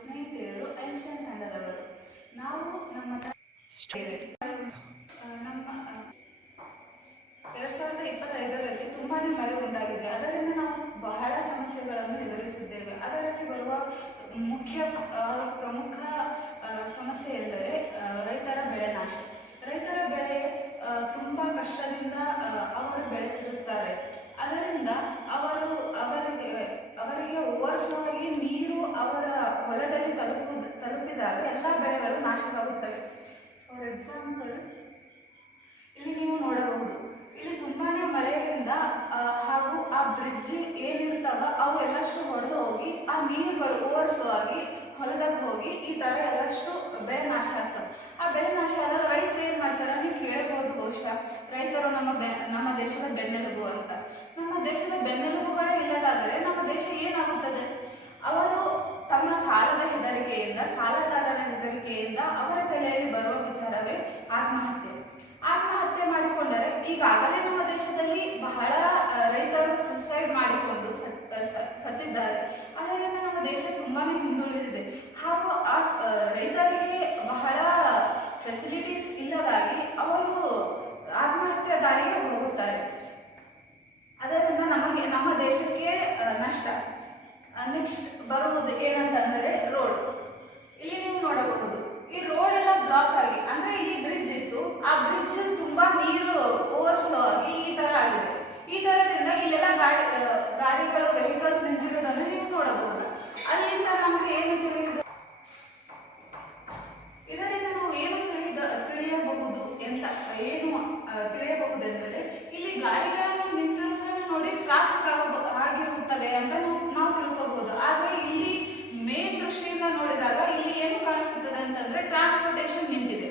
ಸ್ನೇಹಿತೆಯರು Einstein ತಂಡದವರು. ನಾವು ನಮ್ಮ ನಮ್ಮ 2025ರಲ್ಲಿ ತುಂಬಾನೇ ಮಳೆ ಉಂಟಾಗಿದೆ. ಅದರಿಂದ ನಾವು ಬಹಳ ಸಮಸ್ಯೆಗಳನ್ನು ಎದುರಿಸಿದ್ದೇವೆ. ಅದರಲ್ಲಿ ಬರುವ ಪ್ರಮುಖ ಸಮಸ್ಯೆ ಎಂದರೆ ರೈತರ ಬೆಳೆ ನಾಶ. ರೈತರ ಬೆಳೆ ತುಂಬ ಕಷ್ಟದಿಂದ ಅವರು ಬೆಳೆಸಿರುತ್ತಾರೆ. ಅದರಿಂದ ಅವರಿಗೆ ಓವರ್ಫ್ಲೋ ಆಗಿ ನೀರು ಅವರ ಹೊಲದಲ್ಲಿ ತಲುಪಿದಾಗ ಎಲ್ಲ ಬೆಳೆಗಳು ನಾಶವಾಗುತ್ತವೆ. ಫಾರ್ ಎಕ್ಸಾಂಪಲ್, ಇಲ್ಲಿ ನೀವು ನೋಡಬಹುದು, ಇಲ್ಲಿ ತುಂಬಾನೇ ಮಳೆಯಿಂದ ಹಾಗೂ ಆ ಬ್ರಿಡ್ಜ್ ಏನಿರ್ತಾವ ಅವು ಎಲ್ಲಷ್ಟು ಹೊಡೆದು ಹೋಗಿ ಆ ನೀರುಗಳು ಓವರ್ಫ್ಲೋ ಆಗಿ ಹೊಲದಾಗ ಹೋಗಿ ಈ ತರ ಎಲ್ಲಷ್ಟು ಬೆಳೆ ನಾಶ ಆಗ್ತವೆ. ಆ ಬೆಳೆ ನಾಶ ಆದಾಗ ರೈತರು ಏನ್ ಮಾಡ್ತಾರೆ ನೀವು ಕೇಳಬಹುದು. ಬಹುಶಃ ರೈತರು ನಮ್ಮ ದೇಶದ ಬೆನ್ನೆಲುಬು ಅಂತ. ನಮ್ಮ ದೇಶದ ಬೆನ್ನೆಲುಬುಗಳೇ ಇಲ್ಲದಾದರೆ ನಮ್ಮ ದೇಶ ಏನಾಗುತ್ತದೆ? ಅವರು ತಮ್ಮ ಸಾಲಗಾರರ ಹೆದರಿಕೆಯಿಂದ ಅವರ ತಲೆಯಲ್ಲಿ ಬರುವ ವಿಚಾರವೇ ಆತ್ಮಹತ್ಯೆ ಮಾಡಿಕೊಂಡರೆ ಈಗಾಗಲೇ ನಮ್ಮ ದೇಶದಲ್ಲಿ ಬಹಳ ರೈತರು ಸೂಸೈಡ್ ಮಾಡಿಕೊಂಡು ಸತ್ತಿದ್ದಾರೆ. ಅದರಿಂದ ನಮ್ಮ ದೇಶ ತುಂಬಾನೇ ಹಿಂದುಳಿದಿದೆ. ಹಾಗೂ ಆ ರೈತರಿಗೆ ಬಹಳ ಫೆಸಿಲಿಟೀಸ್ ಇಲ್ಲದಾಗಿ ಅವರು ಆತ್ಮಹತ್ಯೆ ದಾರಿಗೆ ಹೋಗುತ್ತಾರೆ. ಅದರಿಂದ ನಮ್ಮ ದೇಶಕ್ಕೆ ನಷ್ಟ. ನೆಕ್ಸ್ಟ್ ಬರುವುದು ಏನಂತಂದರೆ ರೋಡ್. ಇಲ್ಲಿ ನೀವು ನೋಡಬಹುದು, ಈ ರೋಡ್ ಎಲ್ಲ ಬ್ಲಾಕ್ ಆಗಿ, ಅಂದ್ರೆ ಇಲ್ಲಿ ಬ್ರಿಡ್ಜ್ ಇತ್ತು, ಆ ಬ್ರಿಡ್ಜ್ ತುಂಬಾ ನೀರು ಓವರ್ಫ್ಲೋ ಆಗಿ ಈ ತರ ಆಗಿದೆ. ಈ ತರದಿಂದ ಇಲ್ಲೆಲ್ಲ ಗಾಡಿಗಳು ವೆಹಿಕಲ್ಸ್ ನಿಂತಿರೋದನ್ನು ನೀವು ನೋಡಬಹುದು. ಅಲ್ಲಿಂದ ನಮಗೆ ಇದರಿಂದ ನಾವು ತಿಳಿಯಬಹುದೆಂದರೆ ಇಲ್ಲಿ ಗಾಡಿಗಳನ್ನು ನಿಂತಿರುವುದನ್ನು ನೋಡಿ ಟ್ರಾಫಿಕ್ ಆಗಿರುತ್ತದೆ ಅಂತ ನಾವು ತಿಳ್ಕೋಬಹುದು. ಆದ್ರೆ ಇಲ್ಲಿ ಮೇನ್ ದೃಷ್ಟಿಯಿಂದ ನೋಡಿದಾಗ ಇಲ್ಲಿ ಏನು ಕಾಣಿಸುತ್ತದೆ ಅಂತಂದ್ರೆ ಟ್ರಾನ್ಸ್ಪೋರ್ಟೇಷನ್ ನಿಂತಿದೆ.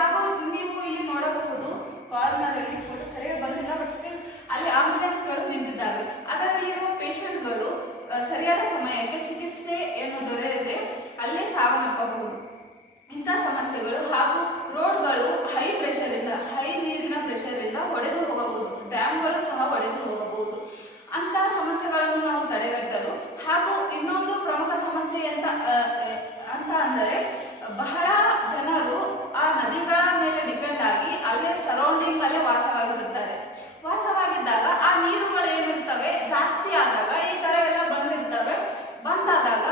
ಹಾಗೂ ನೀವು ಇಲ್ಲಿ ನೋಡಬಹುದು, ಕಾರ್ನರ್ ಅಲ್ಲಿ ಫೋಟೋ ಸರಿಯಾಗಿ ಬಂದಿಲ್ಲ, ಬಟ್ ಅಲ್ಲಿ ಆಂಬ್ಯುಲೆನ್ಸ್ಗಳು ನಿಂತಿದ್ದಾವೆ. ಅದರಲ್ಲಿರುವ ಪೇಷಂಟ್ಗಳು ಸರಿಯಾದ ಸಮಯಕ್ಕೆ ಚಿಕಿತ್ಸೆಯನ್ನು ದೊರೆಯದೆ ಅಲ್ಲೇ ಸಾವನ್ನಪ್ಪಬಹುದು. ಇಂತಹ ಸಮಸ್ಯೆಗಳು ಹಾಗೂ ರೋಡ್ಗಳು ಹೈ ನೀರಿನ ಪ್ರೆಷರ್ ಇಂದ ಒಡೆದು ಹೋಗಬಹುದು. ಡ್ಯಾಮ್ಗಳು ಸಹ ಒಡೆದು ಹೋಗಬಹುದು. ಅಂತಹ ಸಮಸ್ಯೆಗಳನ್ನು ನಾವು ತಡೆಗಟ್ಟಲು ಹಾಗೂ ಇನ್ನೊಂದು ಪ್ರಮುಖ ಸಮಸ್ಯೆ ಅಂತ ಅಂದರೆ ಬಹಳ ಜನರು ಆ ನದಿಗಳ ಮೇಲೆ ಡಿಪೆಂಡ್ ಆಗಿ ಅಲ್ಲೇ ಸರೌಂಡಿಂಗ್ ಅಲ್ಲೇ ವಾಸವಾಗಿದ್ದಾಗ ಆ ನೀರುಗಳು ಏನಿರ್ತವೆ ಜಾಸ್ತಿ ಆದಾಗ ಈ ತರ ಎಲ್ಲ ಬಂದಾದಾಗ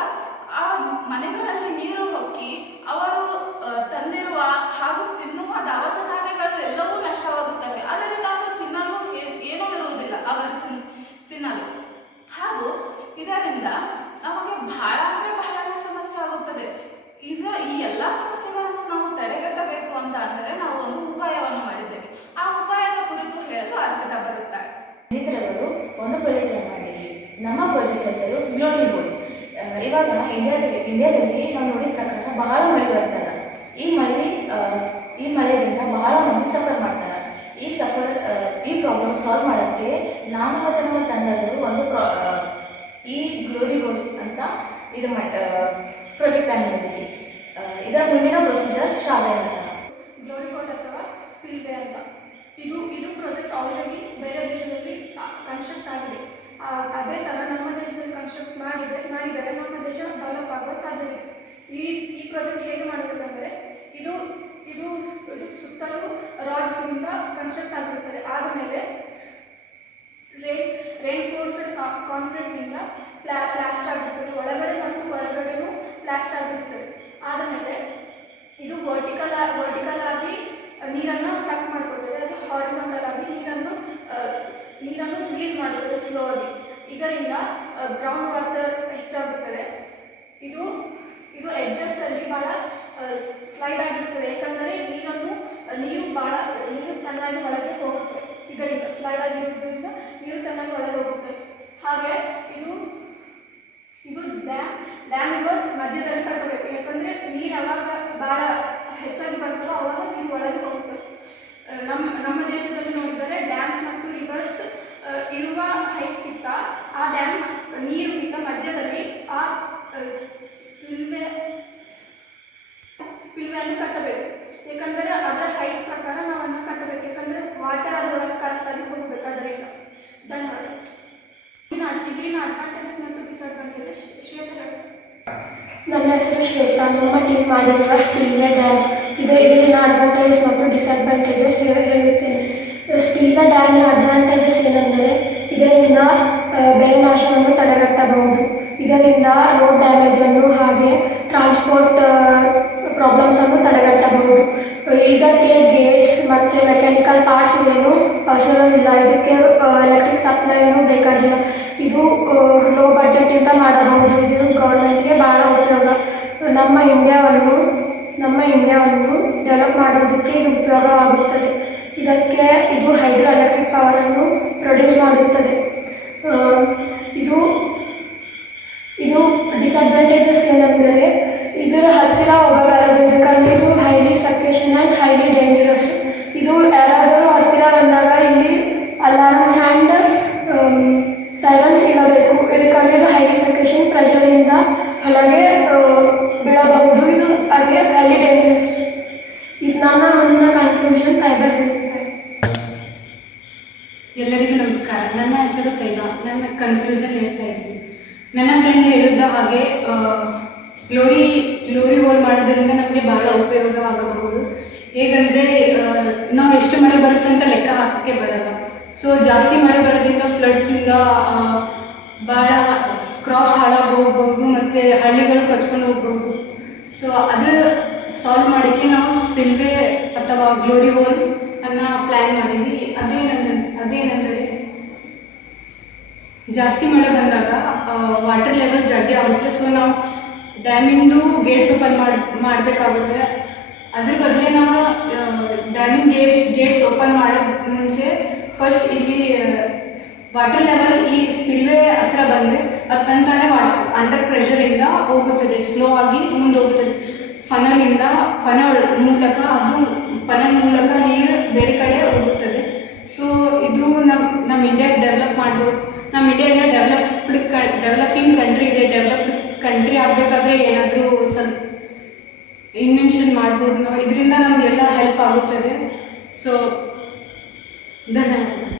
ಆ ಮನೆಗಳಲ್ಲಿ ನೀರು ಹೊಕ್ಕಿ ಅವರು ತಂದಿರುವ ಹಾಗೂ ತಿನ್ನುವ ದವಸ ಧಾನ್ಯಗಳು ಎಲ್ಲವೂ ನಷ್ಟವಾಗುತ್ತವೆ. ಅದರಿಂದ ಅವರು ತಿನ್ನಲು ಏನೂ ಇರುವುದಿಲ್ಲ ಅವರು ತಿನ್ನಲು. ಹಾಗೂ ಇದರಿಂದ ನಮಗೆ ಬಹಳನೇ ಸಮಸ್ಯೆ ಆಗುತ್ತದೆ. ಈ ಎಲ್ಲಾ ಸಮಸ್ಯೆಗಳನ್ನು ನಾವು ತಡೆಗಟ್ಟಬೇಕು ಅಂತ ಅಂದರೆ ನಾವು ಒಂದು ಉಪಾಯವನ್ನು ಮಾಡಿದ್ದೇವೆ. ಆ ಉಪಾಯದ ಕುರಿತು ಹೇಳಲು ಅರ್ಪಿತಾ ಬರುತ್ತಾರೆ. ಸ್ನೇಹಿತರವರು ಒಂದು ಪ್ರಾಜೆಕ್ಟ್ ಮಾಡಿದ್ವಿ. ನಮ್ಮ ಪ್ರಾಜೆಕ್ಟ್ ಹೆಸರು ಗ್ಲೋರಿ ಗೋಲ್ಡ್. ಇವಾಗ ಇಂಡಿಯಾದಲ್ಲಿ ನಾವು ನೋಡಿದ ಪ್ರಕಾರ ಬಹಳ ಮಳೆ ಬರ್ತಾರೆ. ಈ ಮಳೆಯಿಂದ ಬಹಳ ಮಂದಿ ಸಫರ್ ಮಾಡ್ತಾರೆ. ಈ ಪ್ರಾಬ್ಲಮ್ ಸಾಲ್ವ್ ಮಾಡೋಕ್ಕೆ ನಾನು ಮತ್ತು ನಮ್ಮ ತಂಡಗಳು ಈ ಗ್ಲೋರಿ ಗೋಲ್ಡ್ ಅಂತ ಪ್ರಾಜೆಕ್ಟ್ ಆಗಿ ಮಾಡಿದ್ವಿ. ಇದರ ಮುಂದಿನ ಪ್ರೊಸೀಜರ್ ಶಾಲೆ ಅಂತ. ಗ್ಲೋರಿ ಗೋಲ್ಡ್ ಅಥವಾ ಸ್ಪಿಲ್ವೇ ಅಂತ ಇದು ಪ್ರಾಜೆಕ್ಟ್ ಆಲ್ರೆಡಿ ಬೇರೆ ದೇಶದಲ್ಲಿ ಕನ್ಸ್ಟ್ರಕ್ಟ್ ಆಗಿದೆ. ಅದೇ ತರ ನಮ್ಮ ದೇಶದಲ್ಲಿ ಕನ್ಸ್ಟ್ರಕ್ಟ್ ಮಾಡಿದರೆ ನಮ್ಮ ದೇಶ ಡೆವಲಪ್ ಆಗುವ ಸಾಧ್ಯತೆ. ಈ ಪ್ರಾಜೆಕ್ಟ್ ಹೇಗೆ ಮಾಡುತ್ತಂದ್ರೆ ಇದು ಸುತ್ತಲೂ ರಾಡ್ಸ್ ಇಂದ ಕನ್ಸ್ಟ್ರಕ್ಟ್ ಆಗಿರುತ್ತದೆ. ಆದಮೇಲೆ ರೇನ್ಫೋರ್ಸ್ಡ್ ಕಾಂಕ್ರೀಟ್ ನಿಂದ ಪ್ಲಾಸ್ಟ್ ಆಗಿರುತ್ತದೆ. ಒಳಗಡೆ ಮತ್ತು ಹೊರಗಡೆನೂ ಪ್ಲಾಸ್ಟ್ ಆಗಿರುತ್ತದೆ. ಆದಮೇಲೆ ಇದು ವರ್ಟಿಕಲ್ ಆಗಿ ನೀರನ್ನು ಸಕ್ ಮಾಡಿಕೊಡ್ತದೆ. ಅದು ಹಾರಿಜಾಂಟಲ್ ಆಗಿ ನೀರನ್ನು ರಿಲೀಸ್ ಮಾಡುತ್ತದೆ ಸ್ಲೋ ಆಗಿ. ಇದರಿಂದ ಗ್ರೌಂಡ್ ವಾಟರ್ ಹೆಚ್ಚಾಗುತ್ತದೆ. ಇದು ಎಡ್ಜಸ್ ಅಲ್ಲಿ ಬಹಳ ಸ್ಲೈಡ್ ಆಗಿರುತ್ತದೆ. ಯಾಕಂದರೆ ನೀರು ಚೆನ್ನಾಗಿ ಒಳಗೆ ಹೋಗುತ್ತೆ. ಇದರಿಂದ ಸ್ಲೈಡ್ ಆಗಿರುವುದರಿಂದ ನೀರು ಚೆನ್ನಾಗಿ ಒಳಗೆ ಹೋಗುತ್ತೆ. ಹಾಗೆ ಇದು ಡ್ಯಾಮ್ ಇರುವ ಮಧ್ಯದಲ್ಲಿ ಕಟ್ಟಬೇಕು. ಯಾಕಂದ್ರೆ ನೀರು ಯಾವಾಗ ಬಹಳ ಹೆಚ್ಚಾಗಿ ಬರ್ತದೋ ಅವಾಗ ನೀರು ಒಳಗೆ ಹೋಗುತ್ತೆ. ನಮ್ಮ ದೇಶದಲ್ಲಿ ನೋಡಿದರೆ ಡ್ಯಾಮ್ಸ್ ಮತ್ತು ರಿವರ್ಸ್ ಇರುವ ಹೈಟ್ಗಿಂತ ಆ ಡ್ಯಾಮ್ ನೀರಿಗಿಂತ ಮಧ್ಯದಲ್ಲಿ ಆ ನನ್ನ ಹೆಸರು ಶ್ವೇತಾ. ನಮ್ಮ ಟೀಮ್ ಮಾಡಿರುವ ಸ್ಪಿಲ್ವೇ ಡ್ಯಾಮ್ ಇದರಿಂದ ಅಡ್ವಾಂಟೇಜಸ್ ಮತ್ತು ಡಿಸ್ಅಡ್ವಾಂಟೇಜಸ್ ಹೇಳುತ್ತೇನೆ. ಸ್ಪಿಲ್ವೇ ಡ್ಯಾಮ್ನ ಅಡ್ವಾಂಟೇಜಸ್ ಏನೆಂದರೆ ಇದರಿಂದ ಬೆಳೆ ನಾಶವನ್ನು ತಡೆಗಟ್ಟಬಹುದು. ಇದರಿಂದ ರೋಡ್ ಡ್ಯಾಮೇಜನ್ನು ಹಾಗೆ ಟ್ರಾನ್ಸ್ಪೋರ್ಟ್ ಪ್ರಾಬ್ಲಮ್ಸನ್ನು ತಡೆಗಟ್ಟಬಹುದು. ಇದಕ್ಕೆ ಗೇಟ್ಸ್ ಮತ್ತು ಮೆಕ್ಯಾನಿಕಲ್ ಪಾರ್ಟ್ಸ್ ಏನು ಅವಸರವಿಲ್ಲ. ಇದಕ್ಕೆ ಎಲೆಕ್ಟ್ರಿಕ್ ಸಪ್ಲೈನೂ ಬೇಕಾಗಿಲ್ಲ. ಇದು ಲೋ ಬಜೆಟಿಂದ ಮಾಡಬಹುದು. ಇದು ಗೌರ್ಮೆಂಟ್ಗೆ ಭಾಳ ಉಪಯೋಗ. ನಮ್ಮ ಇಂಡಿಯಾವನ್ನು ಡೆವಲಪ್ ಮಾಡೋದಕ್ಕೆ ಇದು ಉಪಯೋಗವಾಗುತ್ತದೆ. ಇದು ಹೈಡ್ರೋ ಎಲೆಕ್ಟ್ರಿಕ್ ಪವರನ್ನು ಪ್ರೊಡ್ಯೂಸ್ ಮಾಡುತ್ತದೆ. ಇದು ಡಿಸ್ಅಡ್ವಾಂಟೇಜಸ್ ಏನೆಂದರೆ ಇದರ ಹತ್ತಿರ ಹೋಗಬಾರದು, ಯಾಕಂದರೆ ಇದು highly sufficient and highly dangerous. ಇದು ಯಾರಾದರೂ ಹತ್ತಿರ ಬಂದಾಗ ಇಲ್ಲಿ ಅಲಾರ್ಮ್ಸ್ ಆ್ಯಂಡ್ ಸೈಲೆನ್ಸ್ ಇರಬೇಕು, ಯಾಕಂದರೆ ಇದು ಹೈಲಿ ಸಫಿಷಿಯಂಟ್ ಪ್ರೆಷರಿಂದ ಒಳಗೆ ಬೀಳಬಹುದು. ಇದು ಹಾಗೆ ಹೈಲಿ ಡೇಂಜರಸ್. ಇದು ನನ್ನ ಕನ್ಕ್ಲೂಷನ್ ಫೈಬರ್ ಹೇಳುತ್ತಾರೆ. ಎಲ್ಲರಿಗೂ ನಮಸ್ಕಾರ. ನನ್ನ ಹೆಸರು ತೈಬಾ. ನನ್ನ ಕನ್ಕ್ಲೂಷನ್ ಹೇಳ್ತಾ ಇದ್ದೀನಿ. ನನ್ನ ಫ್ರೆಂಡ್ ಹೇಳಿದ್ದ ಹಾಗೆ ಗ್ಲೋರಿ ಹೋಲ್ ಮಾಡೋದ್ರಿಂದ ನಮಗೆ ಬಹಳ ಉಪಯೋಗವಾಗಬಹುದು. ಹೇಗಂದರೆ ನಾವು ಎಷ್ಟು ಮಳೆ ಬರುತ್ತೆ ಅಂತ ಲೆಕ್ಕ ಹಾಕೋಕ್ಕೆ ಬರಲ್ಲ. ಸೊ ಜಾಸ್ತಿ ಮಳೆ ಬರೋದ್ರಿಂದ ಫ್ಲಡ್ಸಿಂದ ಭಾಳ ಕ್ರಾಪ್ಸ್ ಹಾಳಾಗಿ ಹೋಗ್ಬೋದು ಮತ್ತು ಹಳ್ಳಿಗಳು ಕಚ್ಕೊಂಡು ಹೋಗ್ಬೋದು. ಸೊ ಅದು ಸಾಲ್ವ್ ಮಾಡೋಕ್ಕೆ ನಾವು ಸ್ಪಿಲ್ವೇ ಅಥವಾ ಗ್ಲೋರಿ ಹೋಲ್ ಅನ್ನು ಪ್ಲ್ಯಾನ್ ಮಾಡೀವಿ. ಅದೇನೆಂದರೆ ಜಾಸ್ತಿ ಮಳೆ ಬಂದಾಗ ವಾಟರ್ ಲೆವೆಲ್ ಜಡ್ಡಿ ಆಗುತ್ತೆ. ಸೊ ನಾವು ಡ್ಯಾಮಿಂದು ಗೇಟ್ಸ್ ಓಪನ್ ಮಾಡಬೇಕಾಗುತ್ತೆ. ಅದ್ರ ಬದಲೇ ನಾವು ಡ್ಯಾಮಿಂಗ್ ಗೇಟ್ಸ್ ಓಪನ್ ಮಾಡೋದು ಮುಂಚೆ ಫಸ್ಟ್ ಇಲ್ಲಿ ವಾಟರ್ ಲೆವೆಲ್ ಈ ಸ್ಪಿಲ್ವೇ ಹತ್ರ ಬಂದರೆ ಅದು ತಂತಾನೆ ಅಂಡರ್ ಪ್ರೆಷರಿಂದ ಹೋಗುತ್ತದೆ, ಸ್ಲೋ ಆಗಿ ಮುಂದೆ ಹೋಗುತ್ತದೆ. ಫನಲ್ ಮೂಲಕ ನೀರು ಬೇರೆ ಕಡೆ ಹೋಗುತ್ತದೆ. ಸೊ ಇದು ನಮ್ಮ ಇಂಡಿಯಾಗೆ ಡೆವಲಪ್ ಮಾಡ್ಬೋದು. ನಮ್ಮ ಇಂಡಿಯಾ ಡೆವಲಪಿಂಗ್ ಕಂಟ್ರಿ ಇದೆ. ಡೆವಲಪ್ಡ್ ಕಂಟ್ರಿ ಆಗಬೇಕಾದ್ರೆ ಏನಾದರೂ ಸ್ವಲ್ಪ ಇನ್ವೆನ್ಷನ್ ಮಾಡ್ಬೋದು ನಾವು. ಇದರಿಂದ ನಮಗೆಲ್ಲ ಹೆಲ್ಪ್ ಆಗುತ್ತದೆ. ಸೊ ಧನ್ಯವಾದ.